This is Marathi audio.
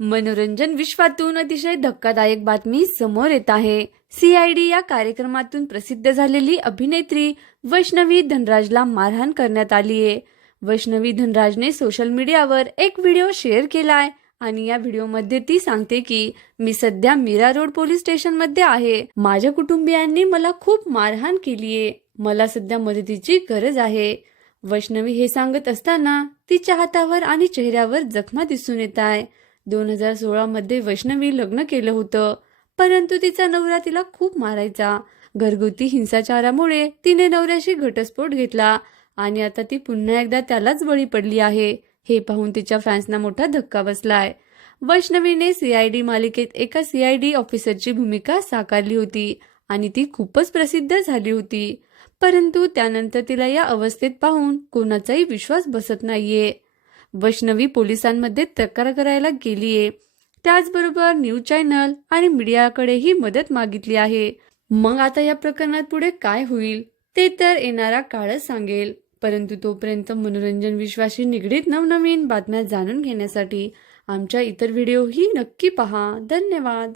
मनोरंजन विश्वातून अतिशय धक्कादायक बातमी समोर येत आहे. सीआयडी या कार्यक्रमातून प्रसिद्ध झालेली अभिनेत्री वैष्णवी धनराजला मारहाण करण्यात आली आहे. वैष्णवी धनराजने सोशल मीडियावर एक व्हिडिओ शेअर केलाय आणि या व्हिडिओमध्ये ती सांगते की मी सध्या मीरा रोड पोलीस स्टेशनमध्ये आहे. माझ्या कुटुंबियांनी मला खूप मारहाण केलीये मला सध्या मदतीची गरज आहे. वैष्णवी हे सांगत असताना तिच्या हातावर आणि चेहऱ्यावर जखमा दिसून येत आहे. दोन हजार सोळामध्ये वैष्णवी लग्न केलं होतं. परंतु तिचा नवरा तिला खूप मारायचा. घरगुती हिंसाचारामुळे तिने नवऱ्याशी घटस्फोट घेतला आणि आता ती पुन्हा एकदा त्यालाच बळी पडली आहे. हे पाहून तिच्या फॅन्सना मोठा धक्का बसलाय. वैष्णवीने सीआयडी मालिकेत एका सीआयडी ऑफिसरची भूमिका साकारली होती आणि ती खूपच प्रसिद्ध झाली होती. परंतु त्यानंतर तिला या अवस्थेत पाहून कोणाचाही विश्वास बसत नाहीये. वैष्णवी पोलिसांमध्ये तक्रार करायला गेलीये. त्याचबरोबर न्यूज चॅनल आणि मीडियाकडेही मदत मागितली आहे. मग आता या प्रकरणात पुढे काय होईल ते तर येणारा काळच सांगेल. परंतु तोपर्यंत मनोरंजन विश्वाशी निगडीत नवनवीन बातम्या जाणून घेण्यासाठी आमच्या इतर व्हिडिओही नक्की पहा. धन्यवाद.